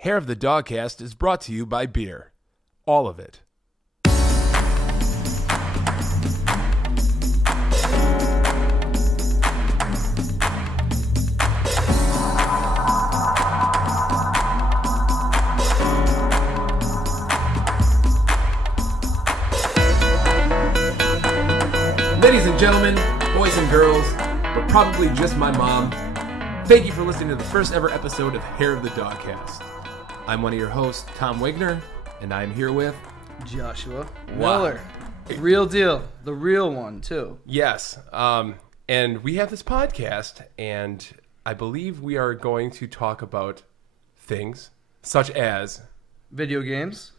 Hair of the Dogcast is brought to you by beer. All of it. Ladies and gentlemen, boys and girls, but probably just my mom, thank you for listening to the first ever episode of Hair of the Dogcast. I'm one of your hosts, Tom Wigner, and I'm here with Joshua Miller. Real deal. The real one, too. Yes. And we have this podcast, and I believe we are going to talk about things such as Video games,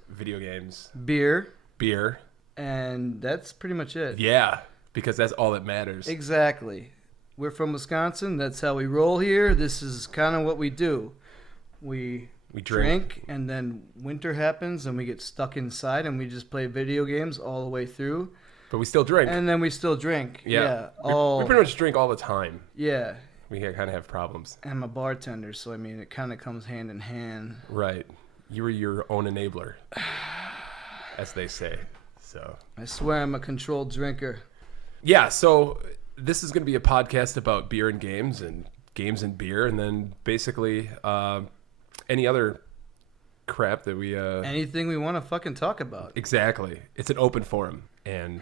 beer, and that's pretty much it. Yeah, because that's all that matters. Exactly. We're from Wisconsin. That's how we roll here. This is kind of what we do. We drink, and then winter happens, and we get stuck inside, and we just play video games all the way through. But we still drink. And then we still drink. Yeah. We pretty much drink all the time. Yeah. We kind of have problems. And I'm a bartender, so, I mean, it kind of comes hand in hand. Right. You were your own enabler, as they say. So I swear I'm a controlled drinker. Yeah, so this is going to be a podcast about beer and games and beer, and then basically any other crap that we... anything we want to fucking talk about. Exactly. It's an open forum, and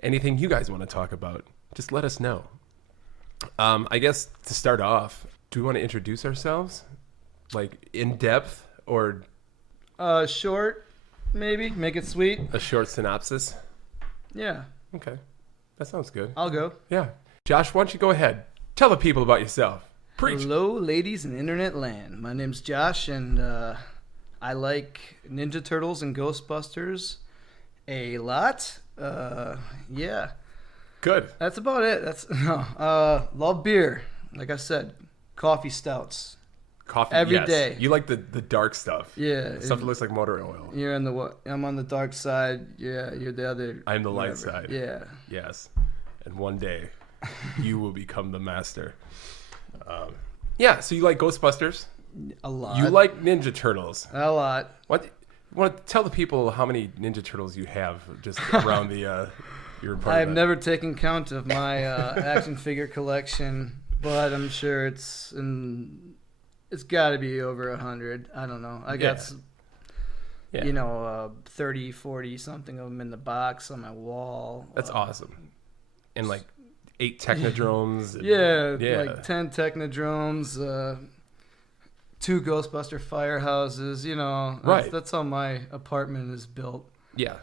anything you guys want to talk about, just let us know. I guess to start off, do we want to introduce ourselves? Like, in depth, or... short, maybe. Make it sweet. A short synopsis? Yeah. Okay. That sounds good. I'll go. Yeah. Josh, why don't you go ahead? Tell the people about yourself. Preach. Hello, ladies in internet land. My name's Josh, and I like Ninja Turtles and Ghostbusters a lot. Yeah. Good. That's about it. Love beer. Like I said, coffee stouts. Coffee every day. You like the dark stuff. Yeah. Stuff that looks like motor oil. You're on I'm on the dark side. Yeah, you're the other. I'm the light side. Yeah. Yes. And one day, you will become the master. Yeah, so you like Ghostbusters? A lot. You like Ninja Turtles? A lot. What? You want to tell the people how many Ninja Turtles you have just around the your apartment? I've never taken count of my action figure collection, but I'm sure it's got to be over 100. I don't know. I got, 30, 40 something of them in the box on my wall. That's awesome. And like 8 Technodromes. Like 10 Technodromes, 2 Ghostbuster firehouses. Right. That's how my apartment is built. Yeah,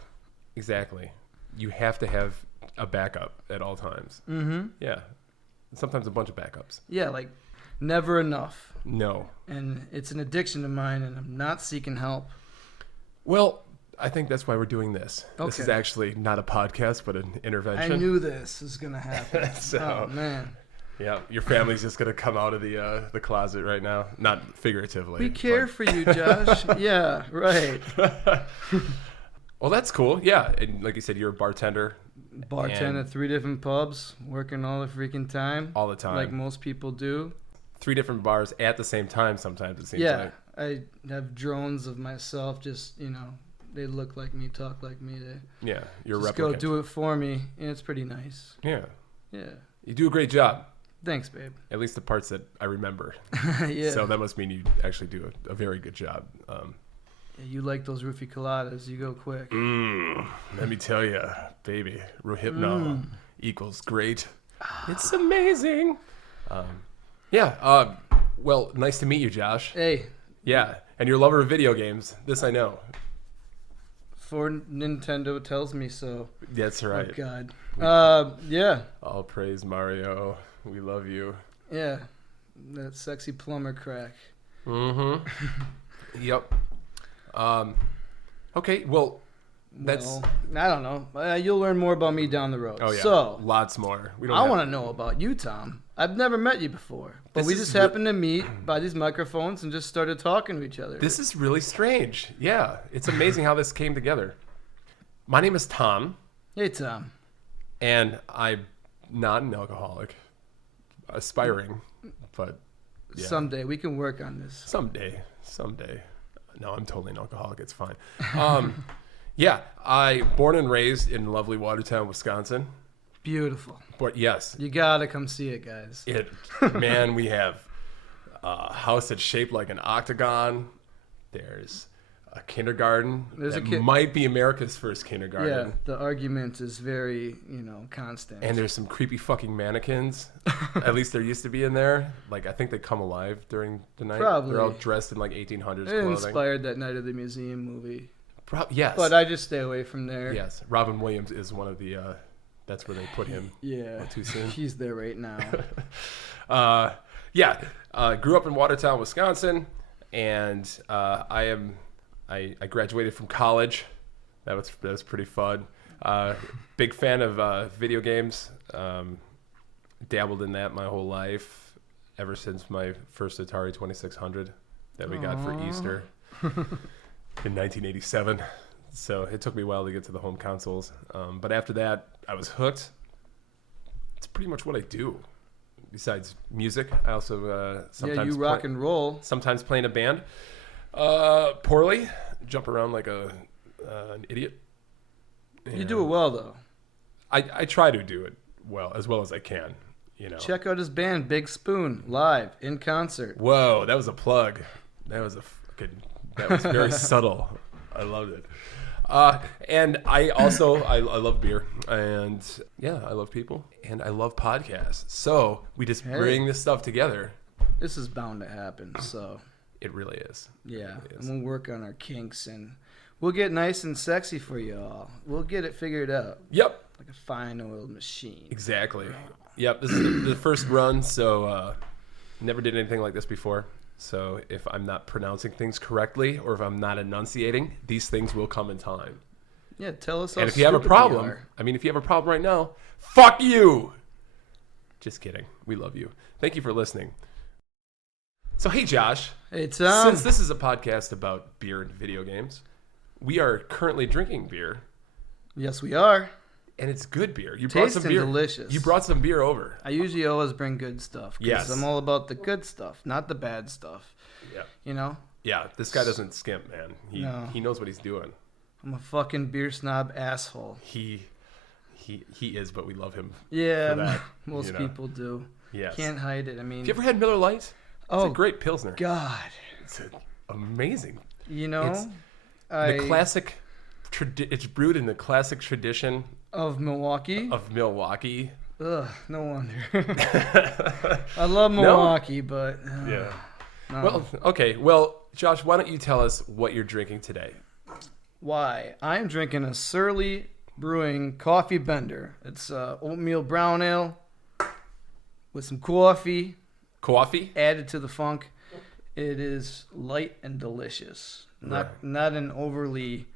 exactly. You have to have a backup at all times. Mm-hmm. Yeah. Sometimes a bunch of backups. Yeah, like never enough. No. And it's an addiction of mine, and I'm not seeking help. Well, I think that's why we're doing this. Okay. This is actually not a podcast, but an intervention. I knew this was going to happen. Oh, man. Yeah, your family's just going to come out of the closet right now. Not figuratively. We care for you, Josh. Yeah, right. Well, that's cool. Yeah, and like you said, you're a bartender. Bartender at 3 different pubs, working all the freaking time. All the time. Like most people do. 3 different bars at the same time sometimes, it seems like. I have drones of myself just, they look like me, talk like me. Yeah, you're a just replicant. go do it for me, and it's pretty nice. Yeah. Yeah. You do a great job. Thanks, babe. At least the parts that I remember. Yeah. So that must mean you actually do a very good job. Yeah, you like those roofie coladas. You go quick. Let me tell you, baby, Rohypnol equals great. It's amazing. Well, nice to meet you, Josh. Hey. Yeah, and you're a lover of video games. This I know. For Nintendo tells me so. That's right. Oh, God. Yeah. All praise Mario. We love you. Yeah. That sexy plumber crack. Mm-hmm. Yep. Okay, well, that's... I don't know. You'll learn more about me down the road. Oh, yeah. So, lots more. I want to know about you, Tom. I've never met you before. But we just happened to meet by these microphones and just started talking to each other. This is really strange. Yeah. It's amazing how this came together. My name is Tom. Hey, Tom. And I'm not an alcoholic. Aspiring. But, yeah. Someday. We can work on this. Someday. No, I'm totally an alcoholic. It's fine. Yeah, I born and raised in lovely Watertown, Wisconsin. Beautiful. But yes, You gotta come see it, guys. Man, we have a house that's shaped like an octagon. There's a kindergarten. Might be America's first kindergarten. Yeah, the argument is very, constant. And there's some creepy fucking mannequins. At least there used to be in there. Like, I think they come alive during the night. Probably. They're all dressed in like 1800s It clothing. inspired that Night of the Museum movie. Yes. But I just stay away from there. Yes. Robin Williams is one of the, that's where they put him. Yeah. Too soon. He's there right now. Grew up in Watertown, Wisconsin. And I graduated from college. That was pretty fun. Big fan of video games. Dabbled in that my whole life, ever since my first Atari 2600 that we got for Easter in 1987. So it took me a while to get to the home consoles. But after that, I was hooked. It's pretty much what I do. Besides music, I also sometimes you rock and roll. Sometimes play in a band. Poorly, jump around like an idiot. You do it well, though. I try to do it as well as I can. Check out his band, Big Spoon, live in concert. Whoa, that was a plug. That was very subtle. I loved it. And I also I love beer, and I love people, and I love podcasts. So we just bring this stuff together. This is bound to happen. So it really is. Yeah, and we'll work on our kinks, and we'll get nice and sexy for you all. We'll get it figured out. Yep. Like a fine oiled machine. Exactly. Yep. This is the first run, so never did anything like this before. So if I'm not pronouncing things correctly, or if I'm not enunciating, these things will come in time. Yeah, tell us how And if you have a problem, if you have a problem right now, fuck you. Just kidding. We love you. Thank you for listening. So, hey, Josh. Hey, Tom. Since this is a podcast about beer and video games, we are currently drinking beer. Yes, we are. And it's good beer. You brought some beer. Delicious. You brought some beer over. I usually always bring good stuff. Yes. I'm all about the good stuff, not the bad stuff. Yeah. Yeah, this guy doesn't skimp, man. He knows what he's doing. I'm a fucking beer snob asshole. He is, but we love him. Yeah, for that, most people do. Yes. Can't hide it. I mean, have you ever had Miller Lite? It's a great Pilsner. God. It's amazing. It's the classic. It's brewed in the classic tradition of Milwaukee. Ugh, no wonder. I love Milwaukee, but yeah. No. Well, okay. Well, Josh, why don't you tell us what you're drinking today? Why? I'm drinking a Surly Brewing Coffee Bender. It's oatmeal brown ale with some coffee. Coffee? Added to the funk. It is light and delicious. Not an overly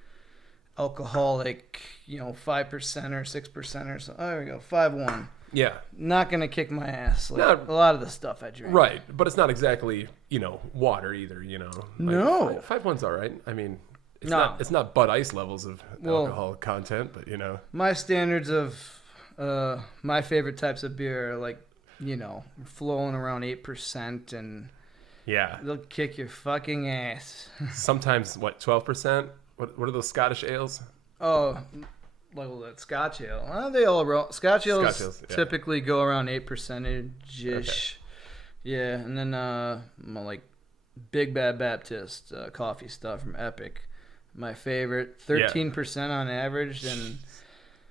alcoholic, 5% or 6% or so. Oh, there we go. 5.1. Yeah. Not going to kick my ass like a lot of the stuff I drink. Right. But it's not exactly, water either, No. 5.1's all right. I mean, it's not Bud Ice levels of alcohol content, but, My standards of my favorite types of beer are like, flowing around 8%, and they'll kick your fucking ass. Sometimes, 12%? What are those Scottish ales? Oh, that Scotch ale. Well, they all Scotch ales typically go around 8%ish. Okay. Yeah, and then like Big Bad Baptist coffee stuff from Epic, my favorite, 13% on average, and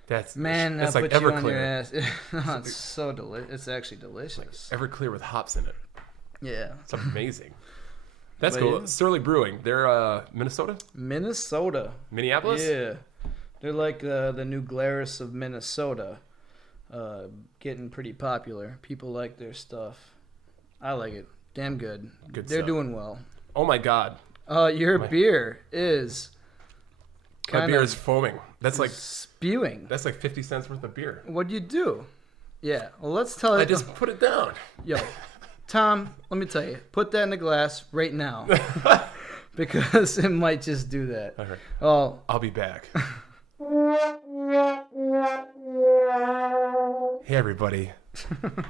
that's that like puts you Everclear. on your ass. It's so delicious. It's actually delicious. Like Everclear with hops in it. Yeah, it's amazing. That's cool. Surly Brewing. They're Minnesota? Minneapolis? Yeah. They're like the new Glarus of Minnesota. Getting pretty popular. People like their stuff. I like it. Damn good. They're doing well. Oh, my God. Your beer is my beer is foaming. That's like spewing. That's like 50 cents worth of beer. What'd you do? Yeah. Well, let's tell you. I just put it down. Yo. Tom, let me tell you, put that in the glass right now, because it might just do that. Okay. Oh, I'll be back. Hey, everybody,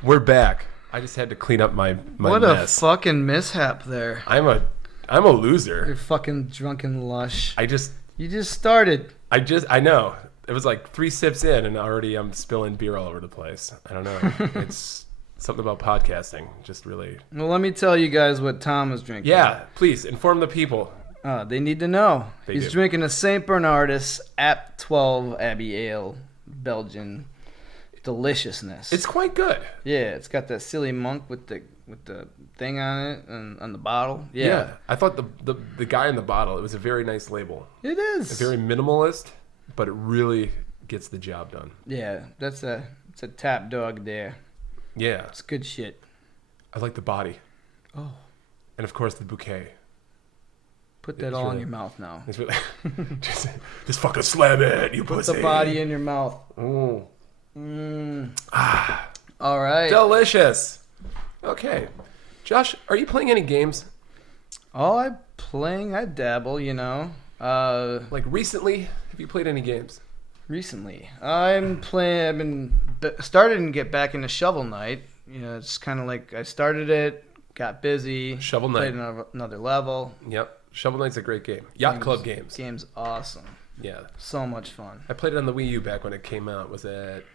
we're back. I just had to clean up my what mess. A fucking mishap there. I'm I'm a loser. You're fucking drunken lush. You just started. I know. It was like 3 sips in and already I'm spilling beer all over the place. I don't know. It's something about podcasting. Just really. Well, let me tell you guys what Tom was drinking. Yeah, please inform the people. They need to know. He's do. drinking a St. Bernardus Ap 12 Abbey Ale, Belgian deliciousness. It's quite good. Yeah, it's got that silly monk with the thing on it and on the bottle. Yeah. I thought the guy in the bottle, it was a very nice label. It is. Very minimalist, but it really gets the job done. Yeah, it's a top dog there. Yeah. It's good shit. I like the body. Oh. And of course the bouquet. Put that all in your mouth now. It's really, just fucking slam it, you pussy. Put the body in your mouth. Mm. All right. Delicious. Okay. Josh, are you playing any games? Oh, I dabble, you know. Like recently, have you played any games? Recently. I've been starting to get back into Shovel Knight. You know, it's kind of like I started it, got busy. Shovel Knight. Played another level. Yep. Shovel Knight's a great game. Yacht Club games. Game's awesome. Yeah. So much fun. I played it on the Wii U back when it came out. Was it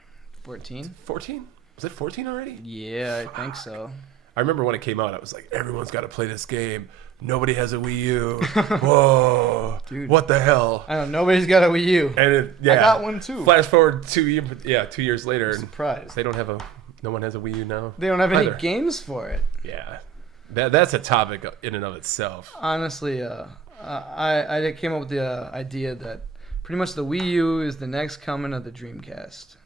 14? 14? Was it 14 already? Yeah, I think so. I remember when it came out, I was like, everyone's got to play this game. Nobody has a Wii U. Whoa. Dude. What the hell? I know, nobody's got a Wii U. And I got one too. Flash forward 2 years later. I'm surprised. No one has a Wii U now. They don't have either. any games for it. Yeah. That's a topic in and of itself. Honestly, I came up with the idea that pretty much the Wii U is the next coming of the Dreamcast.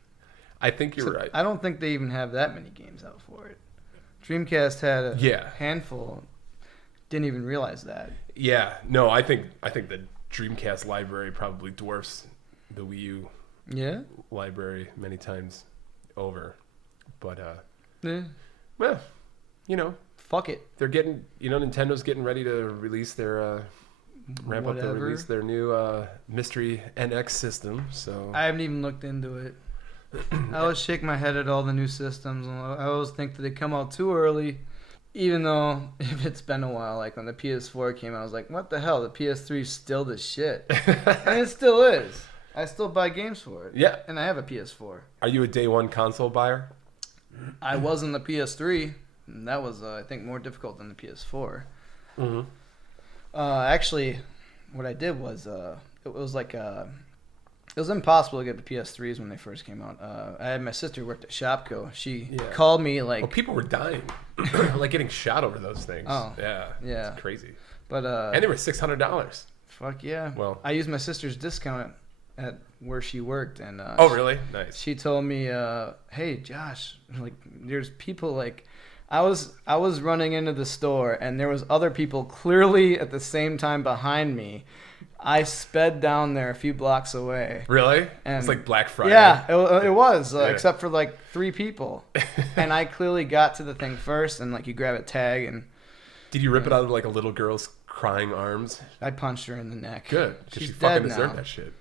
I think you're right. I don't think they even have that many games out for it. Dreamcast had a handful. Didn't even realize that. Yeah. No, I think the Dreamcast library probably dwarfs the Wii U library many times over. But well, you know, fuck it. They're getting, Nintendo's getting ready to release their release their new mystery NX system. So I haven't even looked into it. I always shake my head at all the new systems. I always think that they come out too early, even though if it's been a while. Like when the PS4 came out, I was like, what the hell? The PS3 is still the shit. And it still is. I still buy games for it. Yeah. And I have a PS4. Are you a day one console buyer? I was in the PS3. And that was, I think, more difficult than the PS4. Mm-hmm. Actually, what I did was, it was impossible to get the PS3s when they first came out. I had my sister who worked at Shopko. She called me like... Well, people were dying. Like getting shot over those things. Oh. Yeah. It's crazy. But and they were $600. Fuck yeah. Well, I used my sister's discount at where she worked. And oh, really? Nice. She told me, hey, Josh, like there's people like... I was running into the store, and there was other people clearly at the same time behind me. I sped down there a few blocks away. Really? And it's like Black Friday. Yeah, it was, except for like 3 people. And I clearly got to the thing first, and like you grab a tag and... Did you rip it out of like a little girl's crying arms? I punched her in the neck. Good, because She's she fucking dead deserved now. that shit.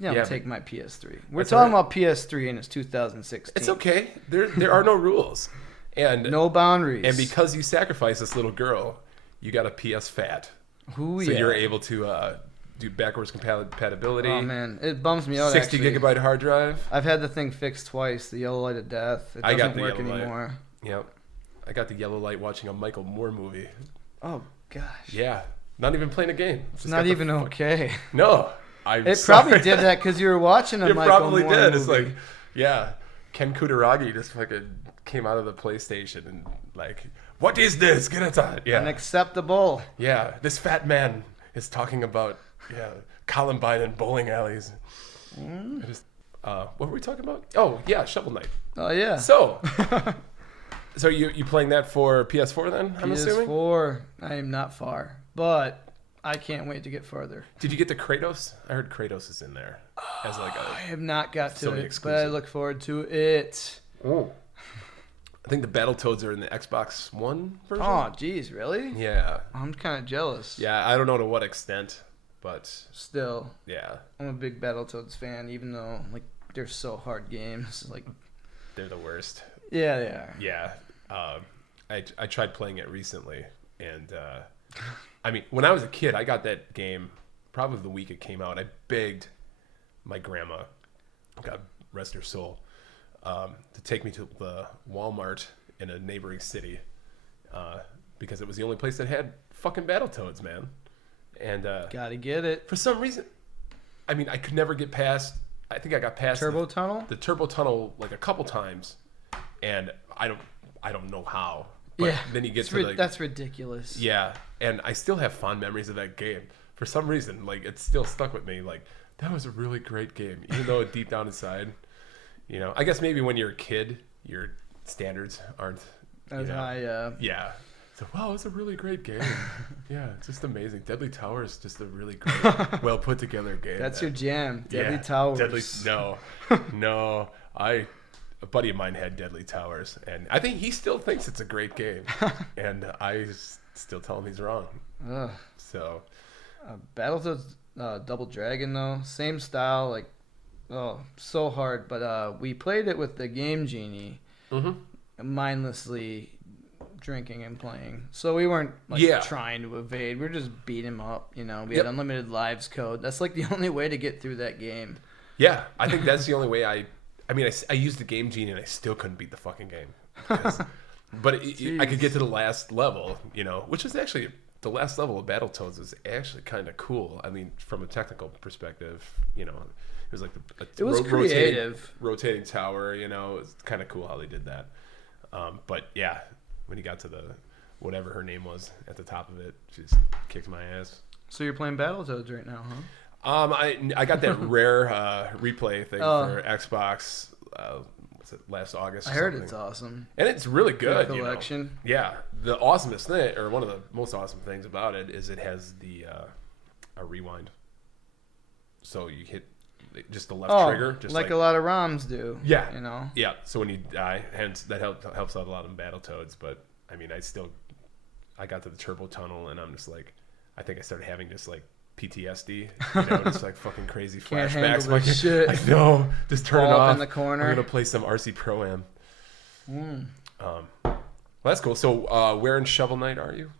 Yeah, take my PS3. We're That's talking right. about PS3 and it's 2016. It's okay. There are no rules. And no boundaries. And because you sacrificed this little girl, you got a PS Fat. Ooh, so you're able to do backwards compatibility. Oh man, it bums me out. 60 gigabyte hard drive. I've had the thing fixed twice. The yellow light of death. It doesn't work anymore. Yep. I got the yellow light watching a Michael Moore movie. Oh gosh. Yeah. Not even playing a game. It's not even okay. No. It probably did that because you were watching a Michael Moore movie. It probably did. It's like, yeah. Ken Kutaragi just fucking came out of the PlayStation and like, what is this? Get it on. Yeah. Unacceptable. Yeah. This fat man is talking about Columbine and bowling alleys. What were we talking about? Oh yeah, Shovel Knight. Oh yeah. So you playing that for PS4 then? I'm assuming. PS4. I am not far, but I can't wait to get farther. Did you get the Kratos? I heard Kratos is in there as like a. I have not got to it, exclusive. but I look forward to it. Oh. I think the Battletoads are in the Xbox One version. Oh, geez, really? Yeah. I'm kind of jealous. Yeah, I don't know to what extent, but still, yeah, I'm a big Battletoads fan, even though like they're so hard games. Like they're the worst. Yeah, they are. Yeah, I tried playing it recently, and I mean, when I was a kid, I got that game probably the week it came out. I begged my grandma, God rest her soul, to take me to the Walmart in a neighboring city because it was the only place that had fucking Battletoads, man. And gotta get it. For some reason, I mean, I could never get past. I think I got past Turbo Tunnel. The Turbo Tunnel like a couple times, and I don't know how. But then you get to like that's ridiculous. Yeah, and I still have fond memories of that game. For some reason, like it's still stuck with me. Like that was a really great game, even though deep down inside, you know. I guess maybe when you're a kid, your standards aren't as high. Yeah. So wow, it's a really great game. Yeah, it's just amazing. Deadly Tower is just a really great, well put together game. That's your jam, Deadly Towers. No. A buddy of mine had Deadly Towers, and I think he still thinks it's a great game, and I still tell him he's wrong. Ugh. So, Battletoads Double Dragon though, same style, like so hard. But we played it with the Game Genie, mindlessly drinking and playing. So we weren't trying to evade. We were just beating him up. You know, we had unlimited lives code. That's like the only way to get through that game. Yeah, I think that's the only way. I mean, I used the Game Genie and I still couldn't beat the fucking game. But I could get to the last level, you know, which is actually the last level of Battletoads is actually kind of cool. I mean, from a technical perspective, you know, it was like it was creative rotating tower. You know, it's kind of cool how they did that. But yeah, when you got to the whatever her name was at the top of it, she just kicked my ass. So you're playing Battletoads right now, huh? I got that rare replay thing for Xbox. Was it last August? I heard it's awesome, and it's really good. Collection. You know? Yeah, the awesomest thing, or one of the most awesome things about it, is it has the a rewind. So you hit just the left trigger, just like a lot of ROMs do. Yeah, you know. Yeah. So when you die, hence that helps out a lot in Battletoads. But I mean, I got to the Turbo Tunnel, and I'm just like, I think I started having just like PTSD, you know, just like fucking crazy flashbacks. Handle this shit. I know. Just turn it off. In the corner. I'm gonna play some RC Pro-Am. Well, that's cool. So, where in Shovel Knight are you?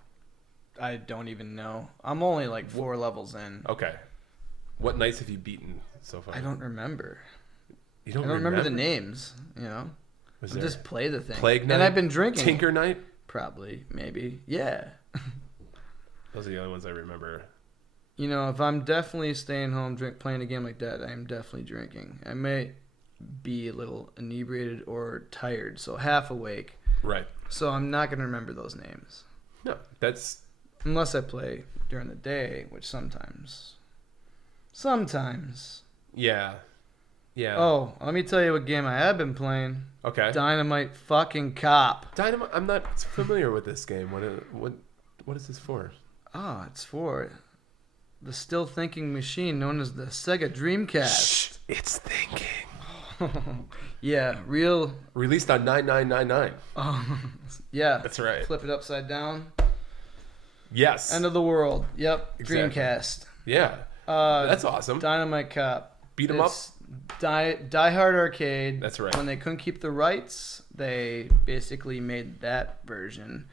I don't even know. I'm only like 4 levels in. Okay. What nights have you beaten so far? I don't remember. You don't? I don't remember the names. You know. Just play the thing. Plague Knight. And I've been drinking. Tinker Knight. Probably, maybe, yeah. Those are the only ones I remember. You know, if I'm definitely staying home, playing a game like that, I am definitely drinking. I may be a little inebriated or tired, so half awake. Right. So I'm not going to remember those names. No, that's... Unless I play during the day, which sometimes. Yeah. Yeah. Oh, let me tell you what game I have been playing. Okay. Dynamite fucking Cop. Dynamite? I'm not familiar with this game. What is this for? Ah, it's for the still thinking machine known as the Sega Dreamcast. Shh, it's thinking. Yeah, real. Released on 9999. Yeah. That's right. Flip it upside down. Yes. End of the world. Yep. Exactly. Dreamcast. Yeah. That's awesome. Dynamite Cop. Beat 'em up. Die Hard Arcade. That's right. When they couldn't keep the rights, they basically made that version.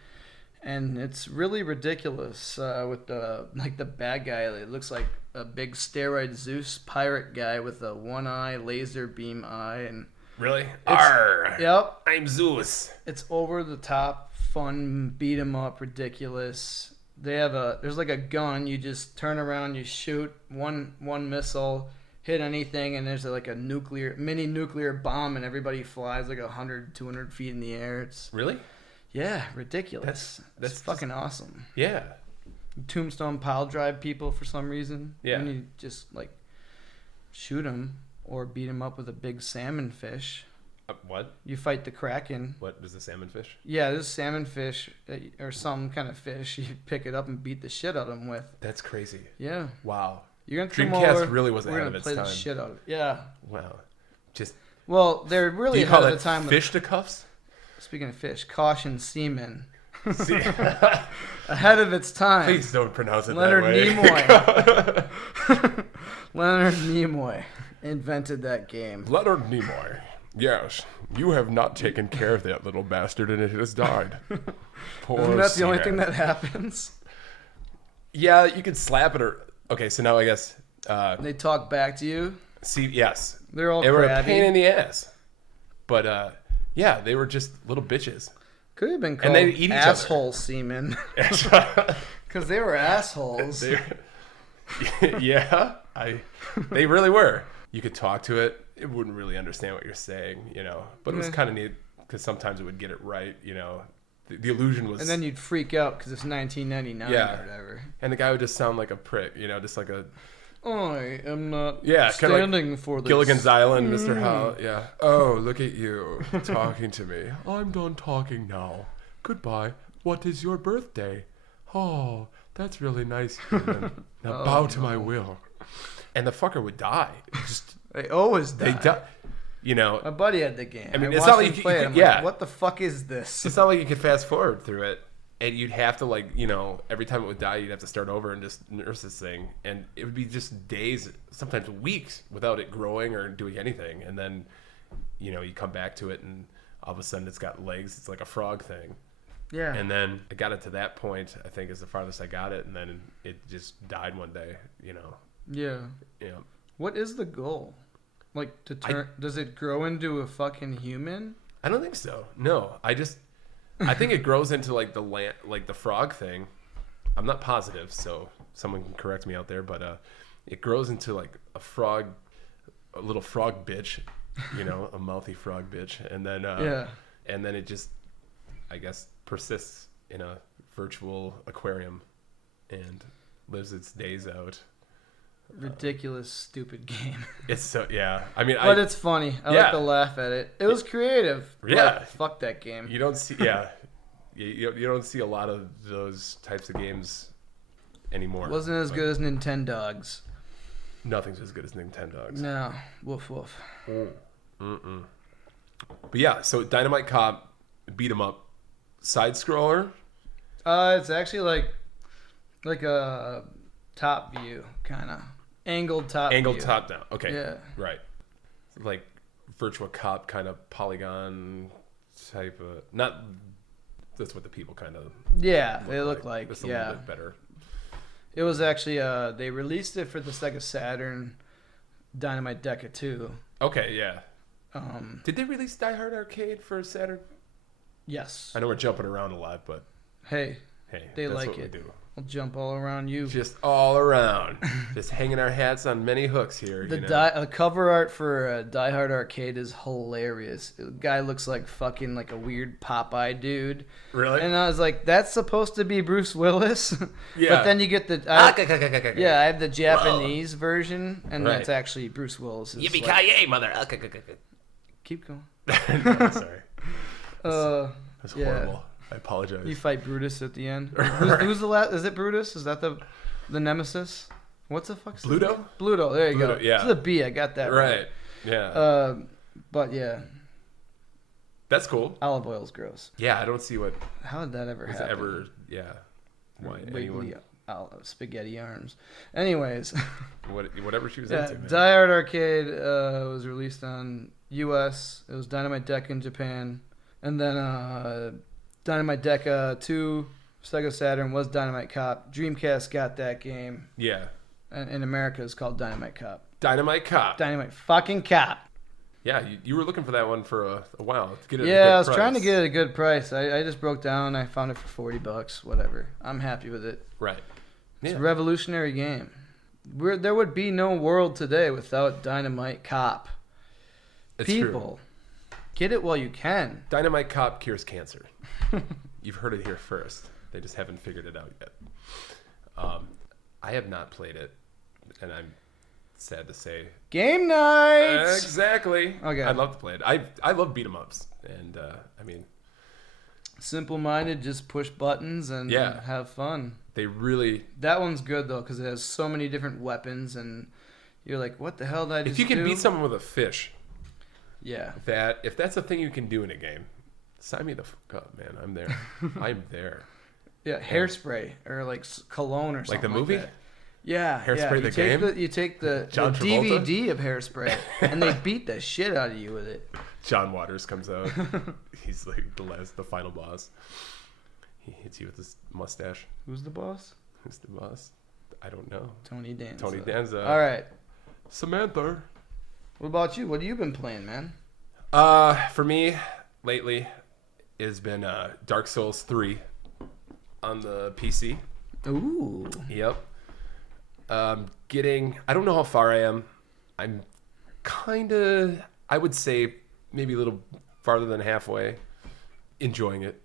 And it's really ridiculous with the bad guy. It looks like a big steroid Zeus pirate guy with a one-eye laser beam eye. And really? Arr! Yep. I'm Zeus. It's over the top, fun, beat 'em up, ridiculous. There's like a gun. You just turn around, you shoot one missile, hit anything, and there's like a mini nuclear bomb, and everybody flies like 100, 200 feet in the air. It's really. Yeah, ridiculous. That's fucking awesome. Yeah. Tombstone pile drive people for some reason. Yeah. And you just like shoot them or beat them up with a big salmon fish. What? You fight the Kraken. What is the salmon fish? Yeah, this salmon fish or some kind of fish. You pick it up and beat the shit out of them with. That's crazy. Yeah. Wow. You're gonna come Dreamcast over, really was ahead of its time. We're gonna play the shit out of it. Yeah. Wow. Well, they're really ahead of the time. Fisticuffs? Speaking of fish, caution seaman. Ahead of its time. Please don't pronounce it Leonard that way. Nimoy. Leonard Nimoy invented that game. Leonard Nimoy. Yes, you have not taken care of that little bastard, and it has died. Poor Isn't that the only Seaman. thing that happens? Yeah, you could slap it or... Okay, so now I guess... They talk back to you. See, yes. They're all They were a crabby. pain in the ass. But, yeah, they were just little bitches. Could have been called And they eat each asshole semen. Because they were assholes. Yeah, they really were. You could talk to it. It wouldn't really understand what you're saying, you know. But it was kind of neat because sometimes it would get it right, you know. The illusion was... And then you'd freak out because it's 1999 or whatever. And the guy would just sound like a prick, you know, just like a... I am not standing like for this. Gilligan's Island, Mr. Howell, yeah. Oh, look at you talking to me. I'm done talking now. Goodbye. What is your birthday? Oh, that's really nice. Human. Now bow to my will. And the fucker would die. They always die. They die. You know, my buddy had the game. I mean, it's not like you play could, it. I'm yeah. like, what the fuck is this? It's not like you could fast forward through it, and you'd have to like, you know, every time it would die, you'd have to start over and just nurse this thing, and it would be just days, sometimes weeks, without it growing or doing anything, and then, you know, you come back to it, and all of a sudden it's got legs. It's like a frog thing. Yeah. And then I got it to that point, I think is the farthest I got it, and then it just died one day, you know. Yeah. Yeah. What is the goal? Like to turn? Does it grow into a fucking human? I don't think so. No, I think it grows into like the frog thing. I'm not positive, so someone can correct me out there, but it grows into like a little frog bitch, you know, a mouthy frog bitch, and then and then it just, I guess, persists in a virtual aquarium and lives its days out. Ridiculous, stupid game. It's so, yeah. I mean, but it's funny. I like to laugh at it. It was creative. Yeah. Fuck that game. You don't see, you don't see a lot of those types of games anymore. It wasn't as good as Nintendogs. Nothing's as good as Nintendogs. No. Woof woof. Mm-mm. But yeah, so Dynamite Cop, beat 'em up, side scroller. It's actually like a top view kind of. Angled top down. Okay. Yeah. Right. Like Virtua Cop kind of polygon type of... Not... That's what the people kind of... Yeah, they look like. It's a little bit better. It was actually... they released it for the Sega Saturn Dynamite Deca 2. Okay, yeah. Did they release Die Hard Arcade for Saturn? Yes. I know we're jumping around a lot, but... Hey, they that's like what it. We do. I'll jump all around you. Just all around. Just hanging our hats on many hooks here. The cover art for Die Hard Arcade is hilarious. The guy looks like fucking like a weird Popeye dude. Really? And I was like, that's supposed to be Bruce Willis. Yeah. But then you get the... I have the Japanese version, and right. That's actually Bruce Willis. Yippee-ki-yay, mother. Keep going. No, sorry. That's yeah. horrible. I apologize. You fight Brutus at the end. Who's the last? Is it Brutus? Is that the nemesis? What's the fuck's Bluto? Bluto. There you go. Yeah. It's the B. I got that right. Yeah. But yeah. That's cool. Olive oil's gross. Yeah, I don't see what. How did that ever happen? Yeah. Why? Wiggly spaghetti arms. Anyways. Whatever she was into. Man. Die Hard Arcade was released on U.S. It was Dynamite Deca in Japan, and then Dynamite Deca 2, Sega Saturn was Dynamite Cop. Dreamcast got that game. Yeah. And in America, it's called Dynamite Cop. Dynamite Cop. Dynamite fucking Cop. Yeah, you were looking for that one for a while. To get it yeah, at a good I was price. trying to get it at a good price. I just broke down. I found it for $40. Whatever. I'm happy with it. Right. It's a revolutionary game. There would be no world today without Dynamite Cop. It's People, get it while you can. Dynamite Cop cures cancer. You've heard it here first. They just haven't figured it out yet. I have not played it, and I'm sad to say. Game night. Exactly. Okay. I'd love to play it. I love beat 'em ups, and I mean, simple-minded, just push buttons and have fun. They really. That one's good though because it has so many different weapons, and you're like, "What the hell did I just do?" If you can beat someone with a fish, if that's a thing you can do in a game, sign me the fuck up, man. I'm there. I'm there. Yeah, Hairspray or like cologne or something. Like the movie? That. Yeah, Hairspray the game. You take the John Travolta? DVD of Hairspray, and they beat the shit out of you with it. John Waters comes out. He's like the final boss. He hits you with his mustache. Who's the boss? Who's the boss? I don't know. Tony Danza. Tony Danza. All right. Samantha. What about you? What have you been playing, man? For me, lately, it's been Dark Souls 3 on the PC. Ooh. Yep. I don't know how far I am. I'm kind of, I would say, maybe a little farther than halfway. Enjoying it.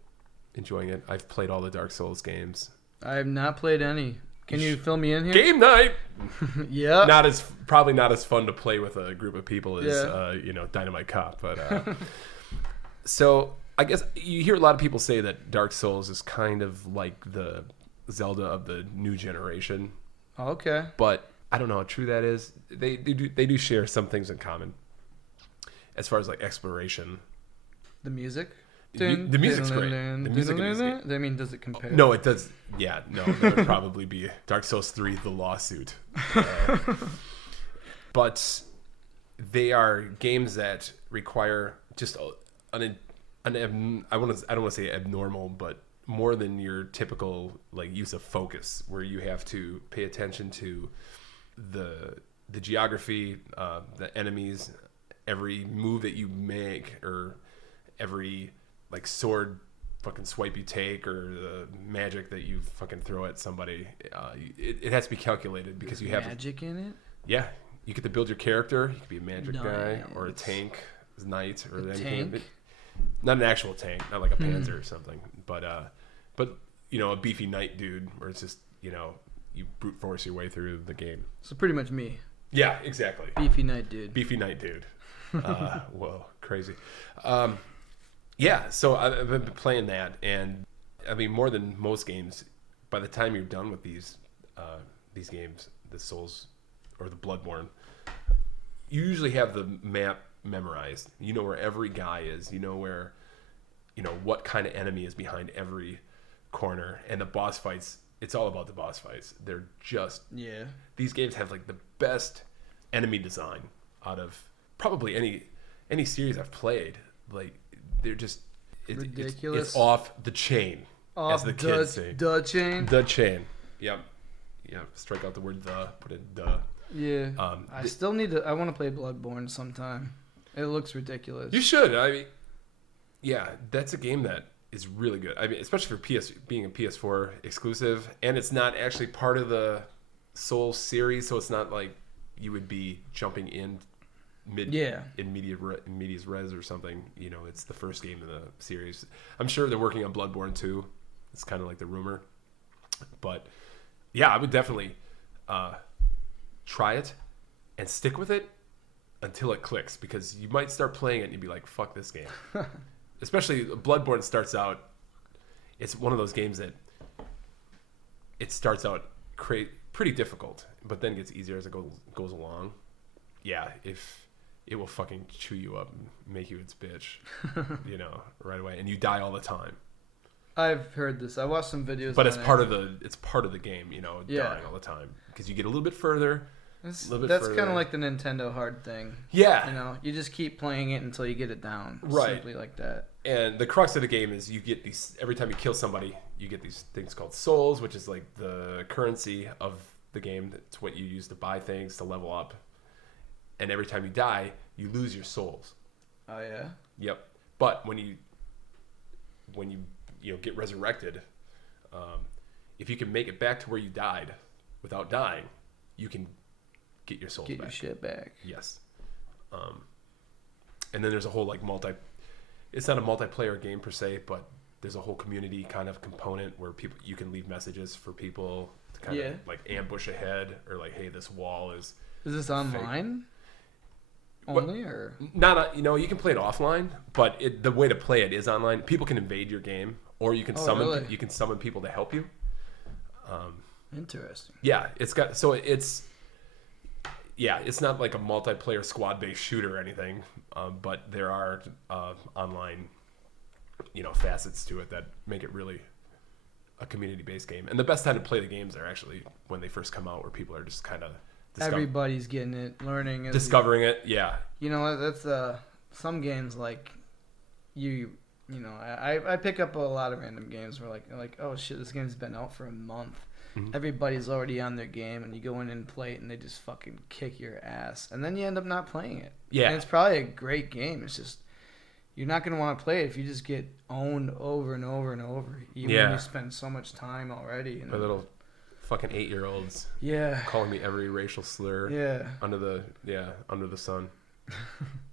I've played all the Dark Souls games. I have not played any. Can you fill me in here? Game night. Yeah. Probably not as fun to play with a group of people as Dynamite Cop, but so I guess you hear a lot of people say that Dark Souls is kind of like the Zelda of the new generation. Okay. But I don't know how true that is. They do share some things in common as far as like exploration. The music. The music's great. The music is great. I mean, does it compare? No, it does. Yeah, no, that would probably be Dark Souls 3, The Lawsuit. But they are games that require just I don't want to say abnormal, but more than your typical like use of focus, where you have to pay attention to the geography, the enemies, every move that you make, or every like sword fucking swipe you take, or the magic that you fucking throw at somebody. It has to be calculated because you have magic in it. Yeah, you get to build your character. You could be a magic guy or a tank, knight, or anything. Tank? Not an actual tank, not like a panzer or something, but a beefy knight dude, where it's just you brute force your way through the game. So pretty much me. Yeah, exactly. Beefy knight dude. Whoa, crazy. Yeah, so I've been playing that, and I mean, more than most games, by the time you're done with these games, the Souls or the Bloodborne, you usually have the map memorized. You know where every guy is. You know where, what kind of enemy is behind every corner. And the boss fights, it's all about the boss fights. They're just... Yeah. These games have like the best enemy design out of probably any series I've played. Like, they're just... ridiculous. It's off the chain, as the kids say. The chain? The chain. Yep. Yeah, strike out the word the, put in the. Yeah. I still need to... I want to play Bloodborne sometime. It looks ridiculous. You should. I mean, yeah, that's a game that is really good. I mean, especially for being a PS4 exclusive, and it's not actually part of the Souls series, so it's not like you would be jumping in medias res or something. It's the first game in the series. I'm sure they're working on Bloodborne too. It's kind of like the rumor, but yeah, I would definitely try it and stick with it until it clicks, because you might start playing it and you'd be like, fuck this game. Especially Bloodborne starts out, it's one of those games that it starts out pretty difficult, but then gets easier as it goes along. Yeah, if it will fucking chew you up and make you its bitch, right away, and you die all the time. I've heard this. I watched some videos. But it's part of the game, dying all the time, because you get a little bit further. That's kind of like the Nintendo hard thing. Yeah. You just keep playing it until you get it down. Right. Simply like that. And the crux of the game is you get these, every time you kill somebody, you get these things called souls, which is like the currency of the game. That's what you use to buy things, to level up. And every time you die, you lose your souls. Oh, yeah? Yep. But when you get resurrected, if you can make it back to where you died without dying, you can get your souls back. Get your shit back. Yes. And then there's a whole it's not a multiplayer game per se, but there's a whole community kind of component where you can leave messages for people to kind of like ambush ahead, or like, hey, this wall is this online only, or not? You can play it offline, but the way to play it is online. People can invade your game, or you can summon people to help you. Interesting. Yeah, it's not like a multiplayer squad-based shooter or anything, but there are online, facets to it that make it really a community-based game. And the best time to play the games are actually when they first come out, where people are just kind of everybody's getting it, learning, discovering it. Yeah. That's some games like I pick up a lot of random games where like oh shit, this game's been out for a month, everybody's already on their game, and you go in and play it, and they just fucking kick your ass, and then you end up not playing it. Yeah. And it's probably a great game. It's just you're not going to want to play it if you just get owned over and over and over. Even when you spend so much time already. By little fucking 8-year-olds. Yeah. Calling me every racial slur. Yeah. Under the sun.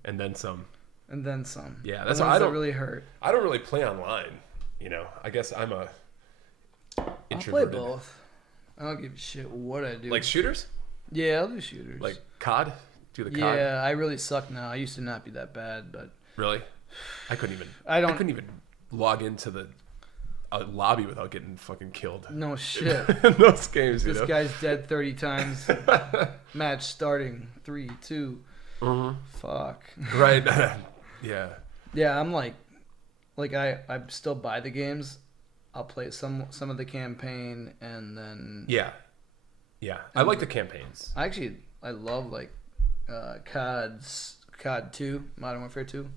And then some. And then some. Yeah, that's why I don't really hurt. I don't really play online. You know, I guess I'm a introverted. I'll play both. I don't give a shit what I do. Like shooters? Yeah, I'll do shooters. Like COD? Do the COD? Yeah, I really suck now. I used to not be that bad, but really, I couldn't even log into the lobby without getting fucking killed. No shit. In those games, this guy's dead 30 times. Match starting 3, 2. Fuck. Right. Yeah. Yeah, I'm like I still buy the games. I'll play some of the campaign and then yeah. I like the campaigns. I love like COD 2, Modern Warfare 2.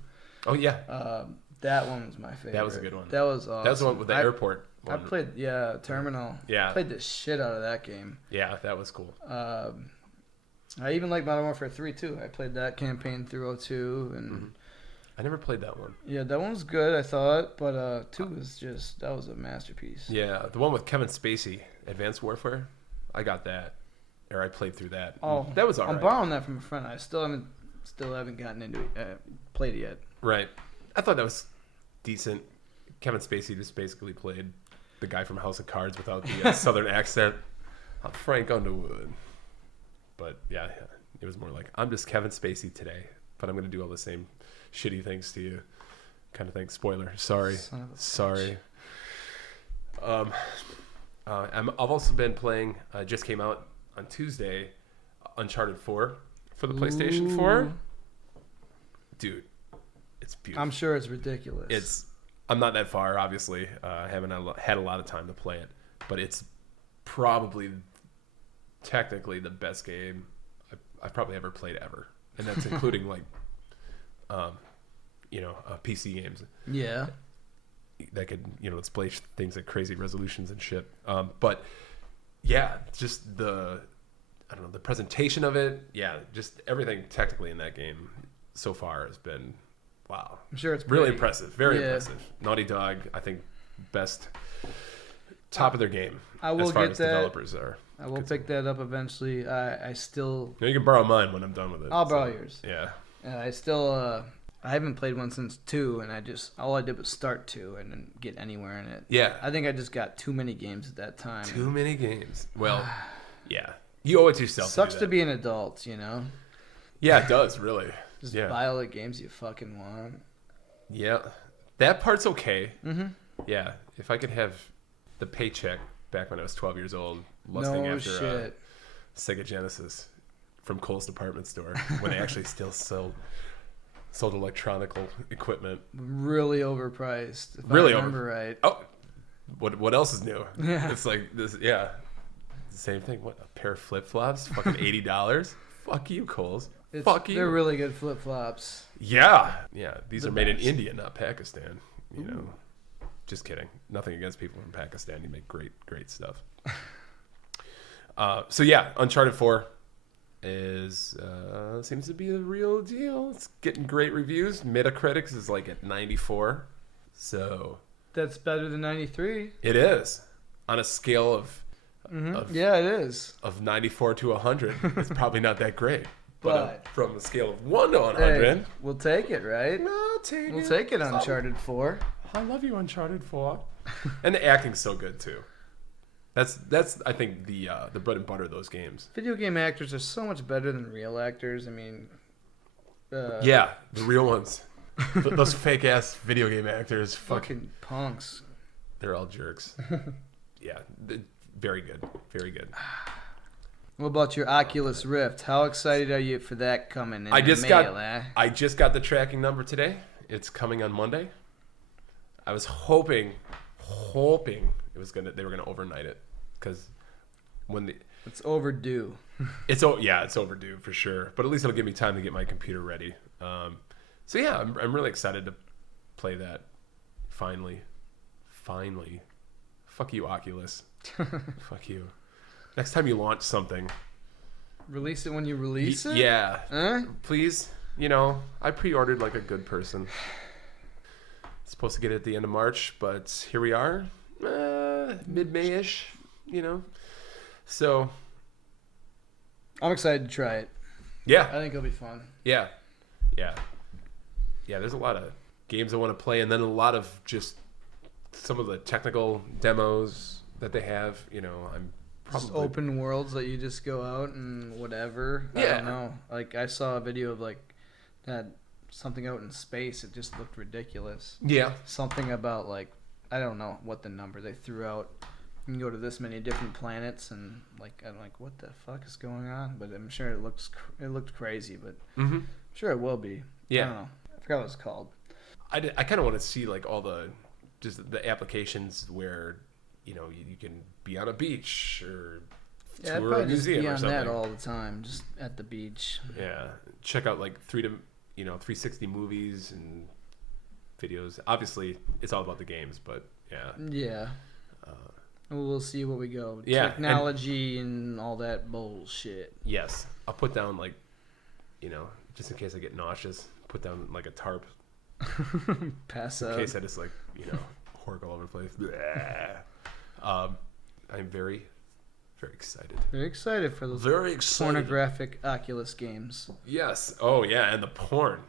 Oh yeah. That one was my favorite. That was a good one. That was awesome. That was the one with the airport one. I played Terminal. Yeah. I played the shit out of that game. Yeah, that was cool. I even like Modern Warfare 3 too. I played that campaign through 02 and I never played that one. yeah, that one was good, I thought, but 2 was that was a masterpiece. Yeah, the one with Kevin Spacey, Advanced Warfare. I got that, or I played through that. Oh, that was alright. I'm borrowing that from a friend. I still haven't gotten into it, played it yet. Right, I thought that was decent. Kevin Spacey just basically played the guy from House of Cards without the southern accent. I'm Frank Underwood. But yeah, it was more like, I'm just Kevin Spacey today, but I'm going to do all the same shitty things to you kind of thing. Spoiler. Sorry. I've also been playing, just came out on Tuesday, Uncharted 4 for the PlayStation 4. Dude, it's beautiful. I'm sure it's ridiculous. I'm not that far, obviously. I haven't had a lot of time to play it, but it's probably technically the best game I've probably ever played ever, and that's including like PC games. Yeah, that could display things at crazy resolutions and shit. But yeah, just the presentation of it. Yeah, just everything technically in that game so far has been wow. I'm sure it's really impressive, very impressive. Naughty Dog, I think, best top of their game. I will as far get as that. Developers are. I will pick that up eventually. I still. You can borrow mine when I'm done with it. I'll borrow yours. Yeah. I still. I haven't played one since 2, and all I did was start 2 and then get anywhere in it. Yeah. I think I just got too many games at that time. Too many games. Well, yeah. You owe it to yourself. Sucks to be an adult, you know. Yeah, it does really. Just buy all the games you fucking want. Yeah, that part's okay. Yeah, if I could have the paycheck back when I was 12 years old, lusting after Sega Genesis from Kohl's department store when they actually still sold electronical equipment. Really overpriced. If really I remember right. Oh, what else is new? Yeah. It's like this. Yeah, the same thing. What, a pair of flip flops? Fucking $80. Fuck you, Kohl's. Fuck you. They're really good flip flops. Yeah. These are made in India, not Pakistan. You know, just kidding. Nothing against people from Pakistan. You make great stuff. So yeah, Uncharted 4 seems to be the real deal. It's getting great reviews. Metacritic is like at 94. So that's better than 93. It is on a scale of yeah, it is of 94 to 100. It's probably not that great. But from a scale of 1 to 100, hey, we'll take it, right? We'll take it. Uncharted 4. I love you, Uncharted 4. And the acting's so good too. That's I think the bread and butter of those games. Video game actors are so much better than real actors. I mean, yeah, the real ones. Those fake ass video game actors, fucking punks. They're all jerks. Yeah, very good, very good. What about your Oculus Rift? How excited are you for that coming in I just got the tracking number today. It's coming on Monday. I was hoping they were gonna overnight it, because it's overdue. It's overdue for sure. But at least it'll give me time to get my computer ready. So yeah, I'm really excited to play that. Finally. Fuck you, Oculus. Fuck you. Next time you launch something, release it when you release it? Yeah. Please. You know, I pre-ordered like a good person. Supposed to get it at the end of March, but here we are. Mid-May-ish, you know. So. I'm excited to try it. Yeah. I think it'll be fun. Yeah. Yeah. Yeah, there's a lot of games I want to play, and then a lot of just some of the technical demos that they have. You know, I'm probably... Just open worlds that you just go out and whatever. Yeah. I don't know. Like, I saw a video of, like, that something out in space. It just looked ridiculous. Yeah. Something about, like, I don't know what the number they threw out. You can go to this many different planets, and, like, I'm like, what the fuck is going on? But I'm sure it looked crazy, but I'm sure it will be. Yeah. I don't know. I forgot what it's called. I kind of want to see, like, all the applications where, you know, you can be on a beach or Yeah, I'd tour a probably just museum be or on something. that all the time, just at the beach. Yeah. Check out, like, 360 movies and videos. Obviously, it's all about the games, but yeah. Yeah. We'll see what we go. Yeah, Technology and all that bullshit. Yes. I'll put down, like, you know, just in case I get nauseous, put down, like, a tarp. Pass in out. case I just, like, you know, hork all over the place. I'm very, very excited. Very excited for those Very excited. pornographic Oculus games. Yes. Oh, yeah. And the porn.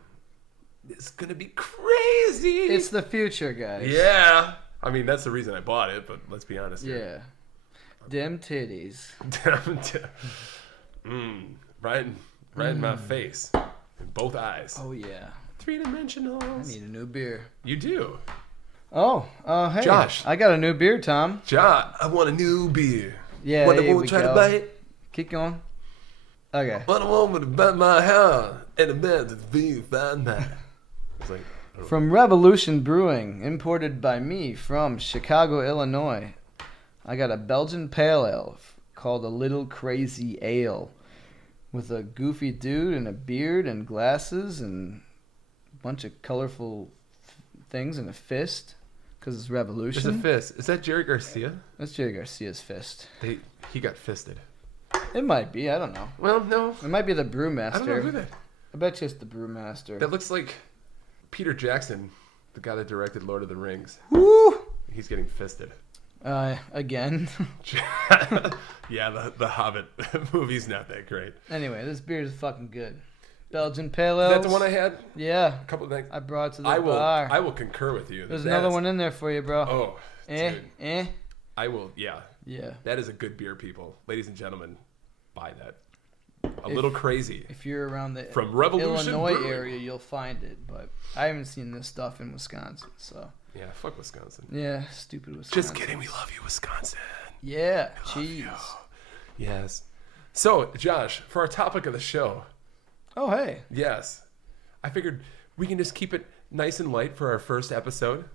It's going to be crazy. It's the future, guys. Yeah. I mean, that's the reason I bought it, but let's be honest Yeah. here. Dim titties. Right in my face. In both eyes. Oh, yeah. 3-dimensionals. I need a new beer. You do. Oh, hey. Josh. I got a new beer, Tom. John, I want a new beer. Yeah, Want here to we try go. to buy it? Keep going. Okay. Want a woman to buy my hair and a man to be fine man. It's like, From Revolution Brewing, imported by me from Chicago, Illinois. I got a Belgian Pale Ale called a Little Crazy Ale with a goofy dude and a beard and glasses and a bunch of colorful things and a fist because it's Revolution. there's a fist. Is that Jerry Garcia? That's Jerry Garcia's fist. He got fisted. It might be. I don't know. Well, no. It might be the Brewmaster. I don't know who that. I bet you it's the Brewmaster. That looks like Peter Jackson, the guy that directed Lord of the Rings. Woo! He's getting fisted. Again. Yeah, the Hobbit movie's not that great. Anyway, this beer is fucking good. Belgian Pale Ale. Is that the one I had? Yeah. A couple of things. I brought it to the I bar. will concur with you. There's another one in there for you, bro. Oh, dude. I will. Yeah. Yeah. That is a good beer, people. Ladies and gentlemen, buy that. A little crazy. If you're around the From Revolution Illinois Brewing. area, you'll find it. But I haven't seen this stuff in Wisconsin, so Yeah, fuck Wisconsin. yeah, stupid Wisconsin. Just kidding. We love you, Wisconsin. Yeah, We love cheese. you. Yes. So, Josh, for our topic of the show, Oh hey, yes, I figured we can just keep it nice and light for our first episode,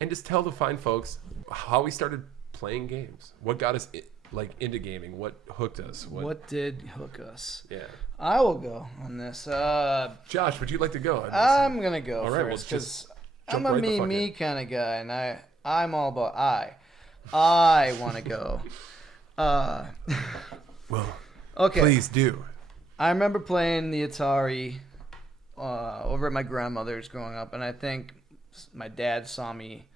and just tell the fine folks how we started playing games, what got us into gaming, what hooked us. what did hook us? Yeah. I will go on this. Josh, would you like to go? I'm gonna go All right, well, first because just I'm jump a right the fuck me in. kind of guy, and I'm all about I want to go. Well, Okay. please do. I remember playing the Atari over at my grandmother's growing up, and I think my dad saw me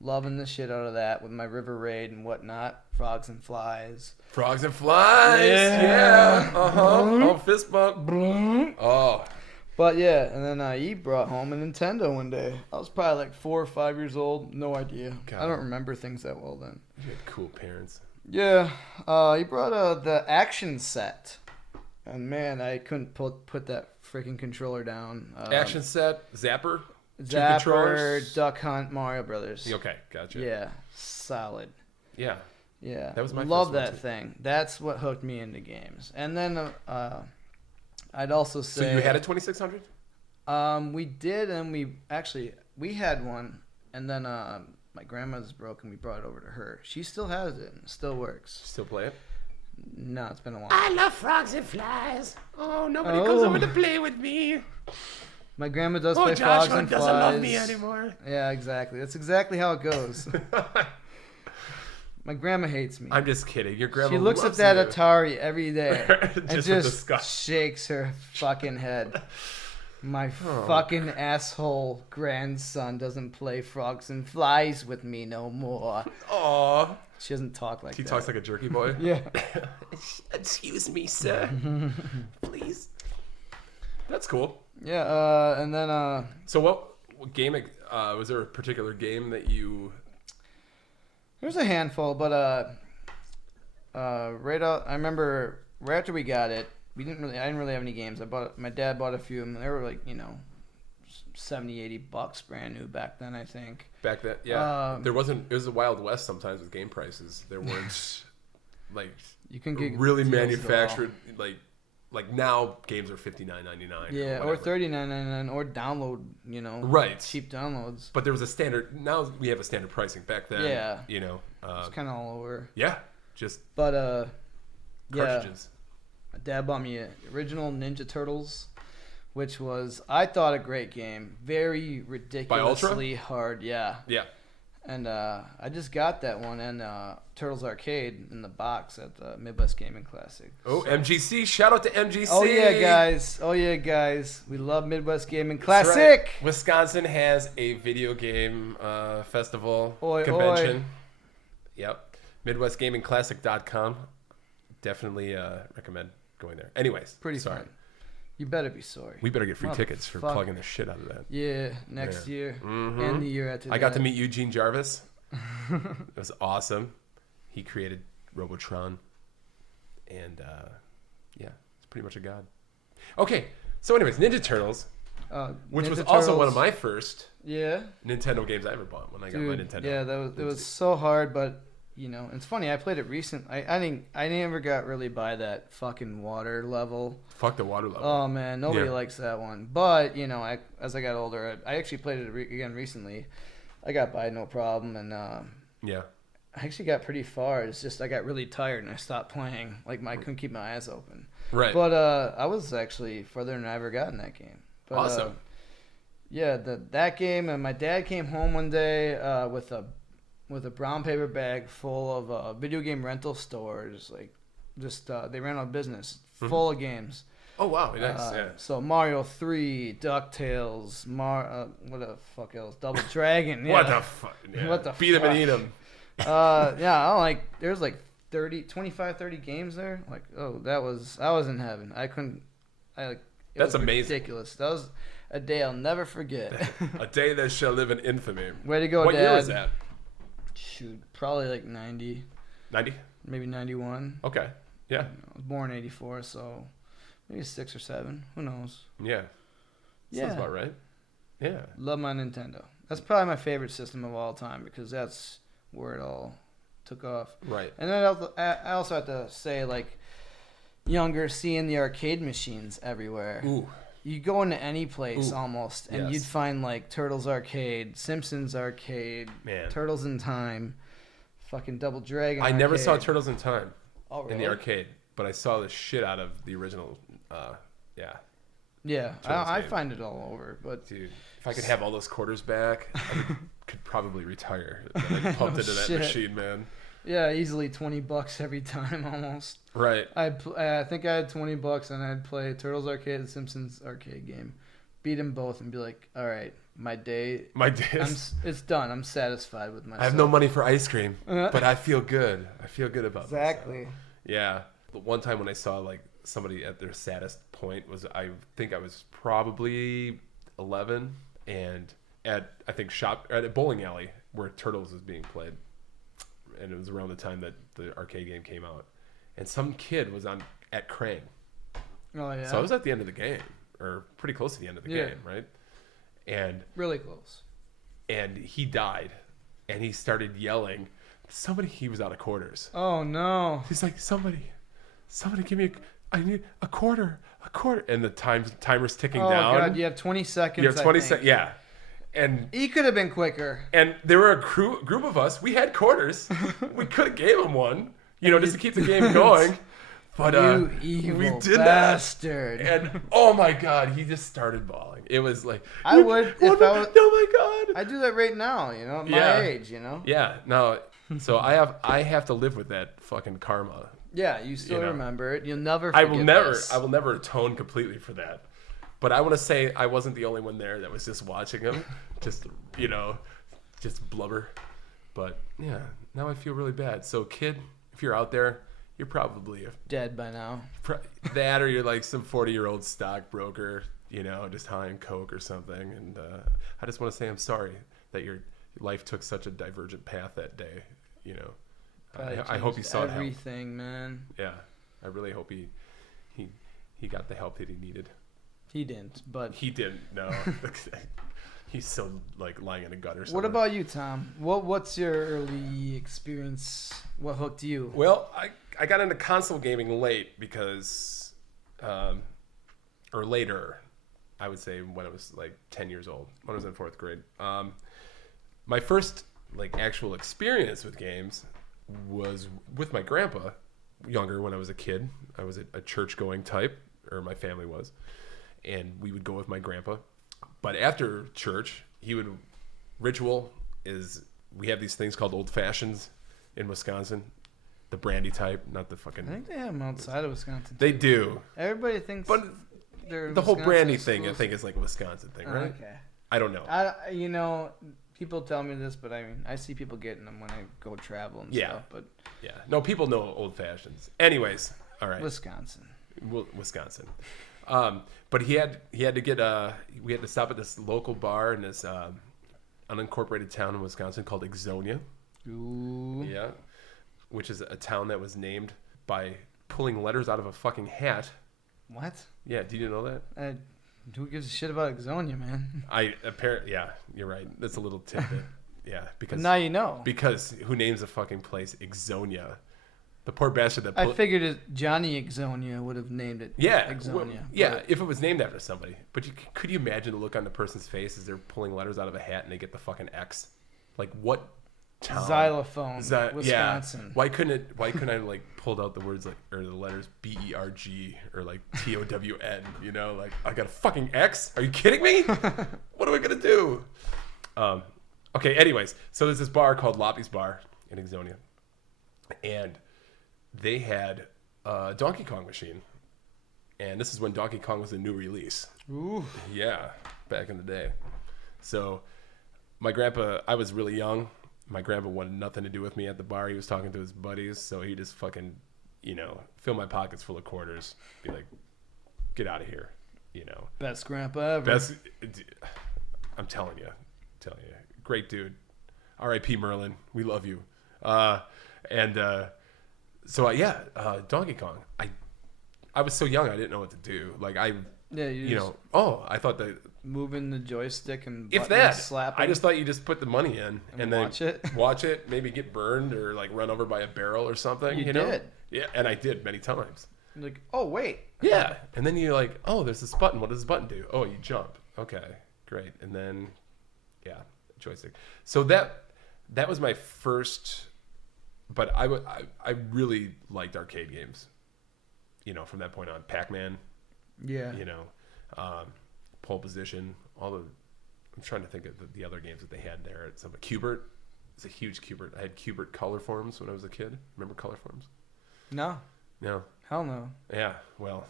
loving the shit out of that with my River Raid and whatnot, Frogs and Flies. Frogs and flies. Yeah. Oh, fist bump. Oh. But yeah, and then he brought home a Nintendo one day. I was probably like 4 or 5 years old, no idea. God. I don't remember things that well then. You had cool parents. Yeah, he brought the action set. And man, I couldn't put that freaking controller down. Action set, Zapper. Two Zapper, controllers? Duck Hunt, Mario Brothers. Okay, gotcha. Yeah, solid. Yeah. Yeah, That was my love first one, that too. thing. That's what hooked me into games. And then I'd also say So you had a 2600? we did, and we had one, and then my grandma's broke, and we brought it over to her. She still has it, and it still works. Still play it? No, it's been a while. I love frogs and flies. Oh, nobody comes over to play with me. My grandma does Oh, play Joshua Frogs and doesn't Flies. love me anymore. Yeah, exactly. That's exactly how it goes. My grandma hates me. I'm just kidding. Your grandma. She looks at that Atari every day and just shakes her fucking head. My fucking asshole grandson doesn't play frogs and flies with me no more. Aww. She doesn't talk like that. He talks like a jerky boy? Yeah. Excuse me, sir. Please. That's cool. Yeah, and then... So what game... was there a particular game that you... There's a handful, but I remember right after we got it, I didn't really have any games. My dad bought a few, and they were like, $70, $80 brand new back then, I think. Back then, yeah. It was the Wild West sometimes with game prices. There weren't like you can get really manufactured like now games are $59.99. Yeah, or $39.99 or download, right, cheap downloads. But there was a standard. Now we have a standard pricing. Back then, yeah, it's kind of all over. Yeah, just cartridges. Yeah. My dad bought me the original Ninja Turtles, which was, I thought, a great game. Very ridiculously hard. Yeah. Yeah. And I just got that one and Turtles Arcade in the box at the Midwest Gaming Classic. Oh, so. MGC. Shout out to MGC. Oh, yeah, guys. We love Midwest Gaming Classic. Right. Wisconsin has a video game festival convention. Oi. Yep. MidwestGamingClassic.com. Definitely recommend going there. Anyways. Pretty fun. You better be sorry. We better get free tickets for plugging the shit out of that. Yeah, next year and the year after that. I got to meet Eugene Jarvis. It was awesome. He created Robotron. And, it's pretty much a god. Okay, so anyways, Ninja Turtles, which was also one of my first Nintendo games I ever bought when I got my Nintendo. Yeah, it was so hard, but... it's funny. I played it recent. I never got really by that fucking water level. Fuck the water level. Oh man, nobody likes that one. But as I got older, I actually played it again recently. I got by no problem, and I actually got pretty far. It's just I got really tired and I stopped playing. Like I couldn't keep my eyes open. Right. But I was actually further than I ever got in that game. But, awesome. That game, and my dad came home one day with a brown paper bag full of video game rental stores. Like, just they ran out of business, full of games. Oh wow, nice. So Mario 3, DuckTales, what the fuck else? Double Dragon. Yeah. What the fuck? Yeah. What the beat fuck? Him and eat him. There's like 30 games there. Like, I was in heaven. I couldn't. That's amazing. Ridiculous. That was a day I'll never forget. A day that shall live in infamy. Way to go, what Dad. What year was that? Shoot, probably like 90. 90? Maybe 91. Okay, yeah. I was born in 84, so maybe 6 or 7. Who knows? Yeah. Sounds about right. Yeah. Love my Nintendo. That's probably my favorite system of all time because that's where it all took off. Right. And then I also have to say, like, younger, seeing the arcade machines everywhere. Ooh. You go into any place almost, and you'd find like Turtles Arcade, Simpsons Arcade, Turtles in Time, fucking Double Dragon. I never saw Turtles in Time in the arcade, but I saw the shit out of the original. Yeah, I find it all over. But dude, if I could have all those quarters back, I could probably retire. I pumped into that machine, man. Yeah, easily $20 every time almost. Right. I think I had $20 and I'd play Turtles Arcade and Simpsons Arcade game, beat them both, and be like, all right, my day it's done. I'm satisfied with myself. I have no money for ice cream, but I feel good. I feel good about exactly. myself. Yeah. But one time when I saw like somebody at their saddest point was, I think I was probably 11, and at a bowling alley where Turtles was being played. And it was around the time that the arcade game came out. And some kid was at Krang. Oh, yeah. So I was at the end of the game, or pretty close to the end of the game, right? And really close. And he died. And he started yelling. He was out of quarters. Oh, no. He's like, somebody give me I need a quarter. And the timer's ticking down. Oh, God, you have 20 seconds, You have 20 seconds, yeah. And he could have been quicker. And there were a group of us. We had quarters. We could have gave him one, just to keep the game going. But you evil we did bastard. That. And oh my God, he just started bawling. It was like I would if I was. Oh my God, I do that right now. At my age. Yeah. No, So I have to live with that fucking karma. Yeah, you still remember it. You'll never I forget will never atone completely for that. But I want to say I wasn't the only one there that was just watching him, just blubber. But yeah, now I feel really bad. So kid, if you're out there, you're probably dead by now. That, or you're like some 40-year-old stockbroker, just high on coke or something. And I just want to say I'm sorry that your life took such a divergent path that day. I hope he saw everything, man. Yeah, I really hope he got the help that he needed. He didn't, but he didn't. No, he's still like lying in a gutter. What about you, Tom? What's your early experience? What hooked you? Well, I got into console gaming late because, or later, I would say when I was like 10 years old, when I was in 4th grade. My first like actual experience with games was with my grandpa. Younger, when I was a kid, I was a church-going type, or my family was, and we would go with my grandpa. But after church, ritual is we have these things called old fashions in Wisconsin, the brandy type, not the fucking. I think they have them outside of Wisconsin. They do. Everybody thinks, but the whole brandy thing, I think, is like a Wisconsin thing, right? Okay. I don't know. People tell me this, but I mean, I see people getting them when I go travel and stuff. But yeah, no, people know old fashions. Anyways, all right. Wisconsin. But he had to get we had to stop at this local bar in this unincorporated town in Wisconsin called Ixonia. Ooh. Yeah, which is a town that was named by pulling letters out of a fucking hat. What? Yeah, did you know that? Who gives a shit about Ixonia, man? Yeah, you're right. That's a little tidbit. Yeah, because but now you know. Because who names a fucking place Ixonia? The poor bastard that. I figured Johnny Ixonia would have named it. Yeah, Ixonia. If it was named after somebody. But could you imagine the look on the person's face as they're pulling letters out of a hat and they get the fucking X? Like what? Town? Xylophone, Wisconsin. Yeah. Why couldn't I like pulled out the words like or the letters BERG or like TOWN? Like I got a fucking X. Are you kidding me? What am I gonna do? Okay. Anyways, so there's this bar called Loppy's Bar in Ixonia, and they had a Donkey Kong machine, and this is when Donkey Kong was a new release. Ooh. Yeah, back in the day. So my grandpa, I was really young. My grandpa wanted nothing to do with me at the bar. He was talking to his buddies, so he just fucking, fill my pockets full of quarters. Be like, get out of here, Best grandpa ever. I'm telling you. Great dude. R.I.P. Merlin. We love you. Donkey Kong. I was so young, I didn't know what to do. Like, I thought that moving the joystick and slapping. I just thought you just put the money in and then watch it, maybe get burned or like run over by a barrel or something. You did. Yeah, and I did many times. You're like, oh wait. Yeah, and then you're like, oh, there's this button. What does this button do? Oh, you jump. Okay, great. And then, joystick. So that was my first. But I really liked arcade games. From that point on, Pac-Man. Yeah. Pole Position. I'm trying to think of the other games that they had there. It's Cubert. It's a huge Cubert. I had Cubert color forms when I was a kid. Remember color forms? No. No. Hell no. Yeah. Well,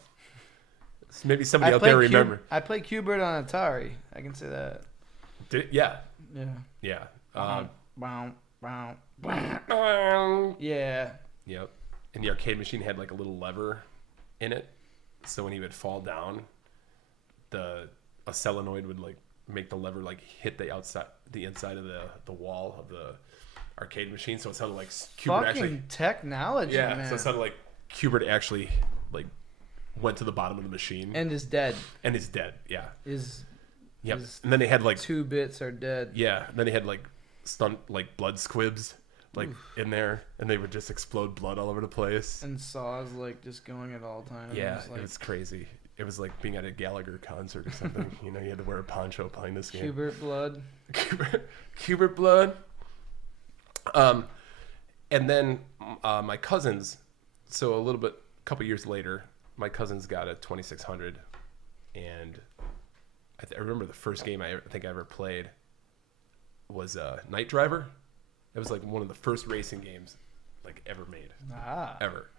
maybe somebody out there remember. I played Cubert on Atari. I can say that. Yeah. Yeah. Yeah. Wow. Yeah. Yep. And the arcade machine had like a little lever in it, so when he would fall down, a solenoid would like make the lever like hit the inside of the wall of the arcade machine, so it sounded like Cubert fucking technology. Yeah, man. So it sounded like Cubert actually like went to the bottom of the machine and is dead. Yeah. Yep. And then they had like 2 bits are dead. Yeah. And then they had like blood squibs like in there, and they would just explode blood all over the place. And saws like just going at all times. Yeah, it was crazy. It was like being at a Gallagher concert or something. You had to wear a poncho playing this game. Cubert blood. Cubert blood. And then my cousins. So a couple years later, my cousins got a 2600, and I remember the first game I think I ever played was Night Driver. It was like one of the first racing games like ever made. Ever.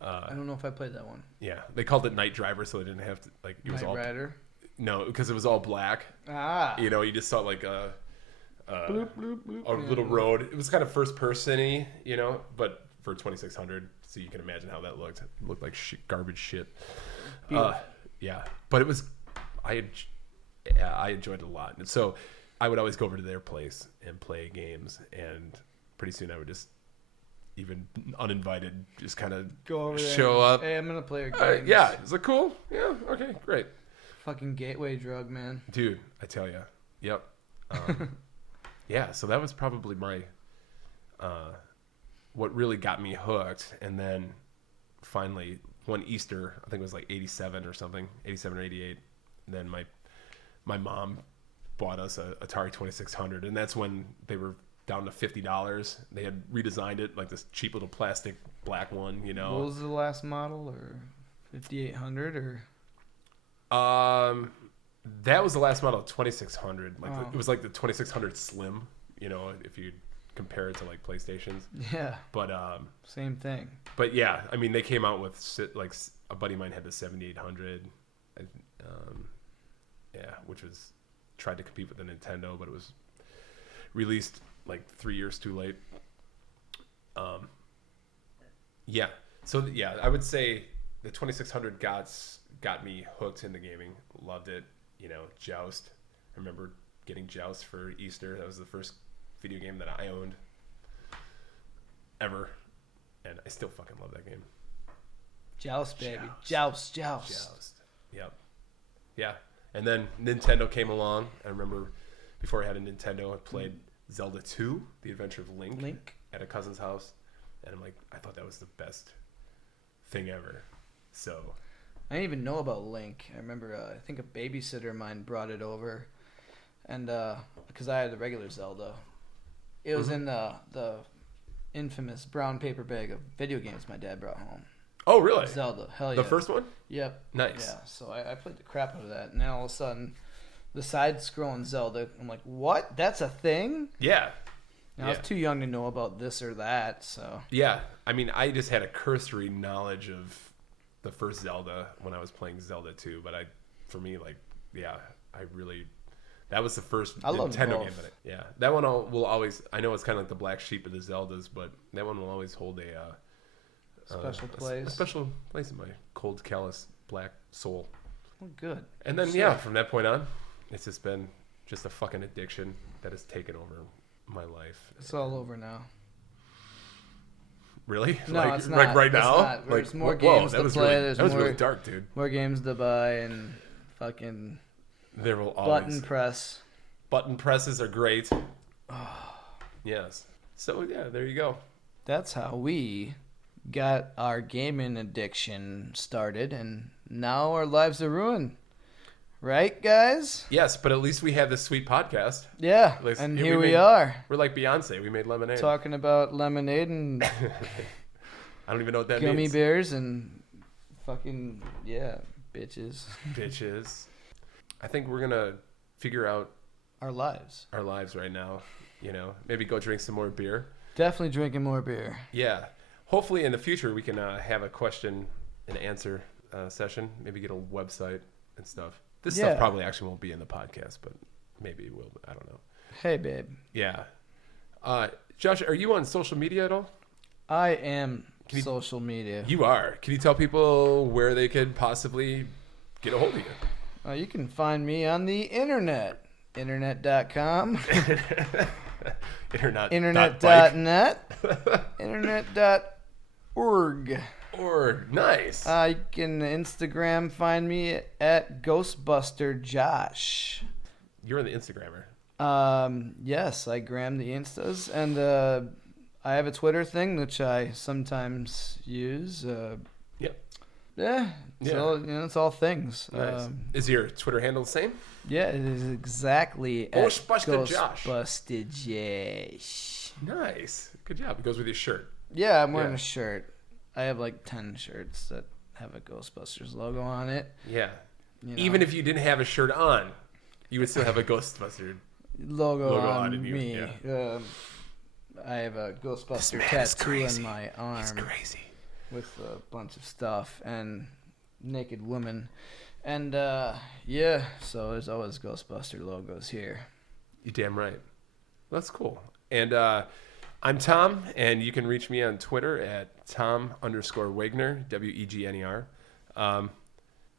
I don't know if I played that one. Yeah, they called it Night Driver, so they didn't have to like it was Night all Rider. No, because it was all black. You know, you just saw like a bloop, bloop, bloop. A little road. It was kind of first person-y, you know, but for 2600, so you can imagine how that looked. It looked like garbage shit. Yeah, but it was. I enjoyed it a lot, and so I would always go over to their place and play games, and pretty soon I would just, even uninvited, just kind of go over there. Show up. Hey, I'm gonna play a game. Yeah, it's like cool. Yeah, okay, great. Fucking gateway drug, man. Dude, I tell you. Yep. Yeah, so that was probably my what really got me hooked, and then finally one Easter, I think it was like 87 or something, 87 or 88. Then my mom bought us a Atari 2600, and that's when they were down to $50. They had redesigned it like this cheap little plastic black one, you know. What was the last model, or 5800 or? That was the last model, 2600. Like it was like the 2600 Slim, you know, if you compare it to like PlayStations. Yeah. But same thing. But yeah, I mean, they came out with like a buddy of mine had the 7800. Yeah, which was tried to compete with the Nintendo, but it was released like 3 years too late. Yeah. So yeah, I would say the 2600 got me hooked into gaming. Loved it. You know, Joust. I remember getting Joust for Easter. That was the first video game that I owned ever, and I still fucking love that game. Joust, baby. Joust. Yep. Yeah. And then Nintendo came along. I remember before I had a Nintendo, I played Zelda 2, The Adventure of Link at a cousin's house, and I'm like, I thought that was the best thing ever. So I didn't even know about Link. I remember, I think a babysitter of mine brought it over, and because I had the regular Zelda, it was in the infamous brown paper bag of video games my dad brought home. Oh, really? Zelda, hell yeah. The first one? Yep. Nice. Yeah, so I played the crap out of that, and then all of a sudden, the side-scrolling Zelda, I'm like, what? That's a thing? Yeah. I was too young to know about this or that, so. Yeah, I mean, I just had a cursory knowledge of the first Zelda when I was playing Zelda 2, but for me, like, yeah, that was the first Nintendo game. Yeah, that one will always, I know it's kind of like the black sheep of the Zeldas, but that one will always hold a special place. A special place in my cold, callous, black soul. Well, good. And then, yeah, from that point on, it's just been just a fucking addiction that has taken over my life. It's all over now. Really? No, like, it's not. Like right now? Not. There's like, more games to play. That was really dark, dude. More games to buy and fucking there will always button press. Button presses are great. Yes. So, yeah, there you go. That's how we got our gaming addiction started, and now our lives are ruined. Right, guys? Yes, but at least we have this sweet podcast. Yeah, and here we are. We're like Beyonce. We made lemonade. Talking about lemonade and I don't even know what that gummy means. bears and fucking, yeah, bitches. Bitches. I think we're going to figure out our lives right now. You know, maybe go drink some more beer. Definitely drinking more beer. Yeah. Hopefully in the future we can have a question and answer session. Maybe get a website and stuff. This stuff probably actually won't be in the podcast, but maybe it will. I don't know. Hey, babe. Yeah. Josh, are you on social media at all? I am social media. You are. Can you tell people where they could possibly get a hold of you? You can find me on the internet. Internet.com. Internet.net. Internet.org. Nice. You can Instagram find me at Ghostbuster Josh. You're the Instagrammer. Yes, I gram the Instas, and I have a Twitter thing which I sometimes use. Yep. Yeah. So it's all things. Nice. Is your Twitter handle the same? Yeah, it is exactly Ghostbuster Josh. Ghostbuster Josh. Nice. Good job. It goes with your shirt. Yeah, I'm wearing a shirt. I have like 10 shirts that have a Ghostbusters logo on it. Yeah. You know. Even if you didn't have a shirt on, you would still have a Ghostbuster logo on you. me. Yeah. I have a Ghostbuster tattoo on my arm. He's crazy. With a bunch of stuff and naked women. And, yeah, so there's always Ghostbuster logos here. You're damn right. That's cool. And I'm Tom, and you can reach me on Twitter at Tom_Wegner, Wegner.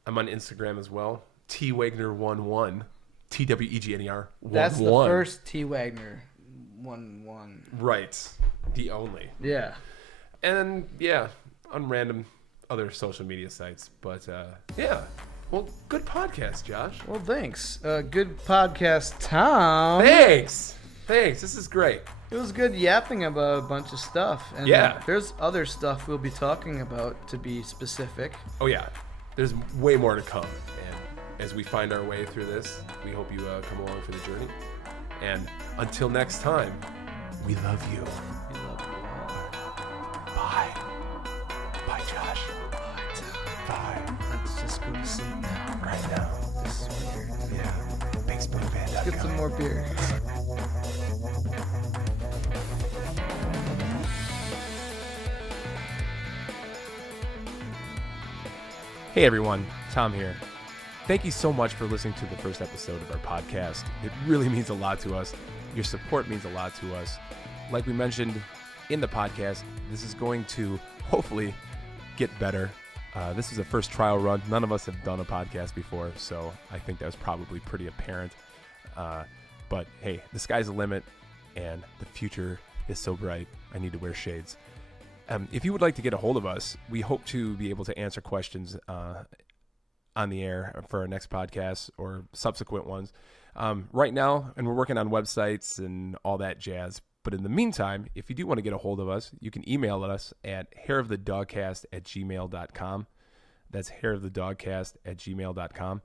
I'm on Instagram as well, TWagner11, TWEGNER 11. That's the first T. Wagner 11. Right. The only. Yeah. And, yeah, on random other social media sites. But, yeah. Well, good podcast, Josh. Well, thanks. Good podcast, Tom. Thanks. This is great. It was good yapping about a bunch of stuff. And yeah. There's other stuff we'll be talking about, to be specific. Oh, yeah. There's way more to come. And as we find our way through this, we hope you come along for the journey. And until next time, we love you. We love you all. Bye. Bye, Josh. Bye, Tom. Bye. Let's just go to sleep now. Right now. This is weird. Yeah. BigSpoonBand. Let's get some more beer. Hey everyone, Tom here. Thank you so much for listening to the first episode of our podcast. It really means a lot to us. Your support means a lot to us. Like we mentioned in the podcast, this is going to hopefully get better. This is a first trial run. None of us have done a podcast before, so I think that was probably pretty apparent. But hey, the sky's the limit, and the future is so bright. I need to wear shades. If you would like to get a hold of us, we hope to be able to answer questions on the air for our next podcast or subsequent ones. Right now, and we're working on websites and all that jazz. But in the meantime, if you do want to get a hold of us, you can email us at hairofthedogcast@gmail.com. That's hairofthedogcast@gmail.com.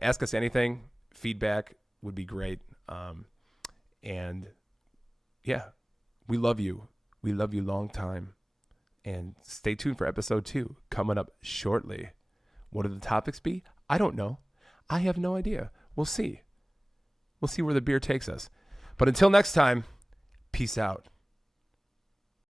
Ask us anything. Feedback would be great. And yeah, we love you. We love you long time. And stay tuned for episode 2 coming up shortly. What will the topics be? I don't know. I have no idea. We'll see. We'll see where the beer takes us. But until next time, peace out.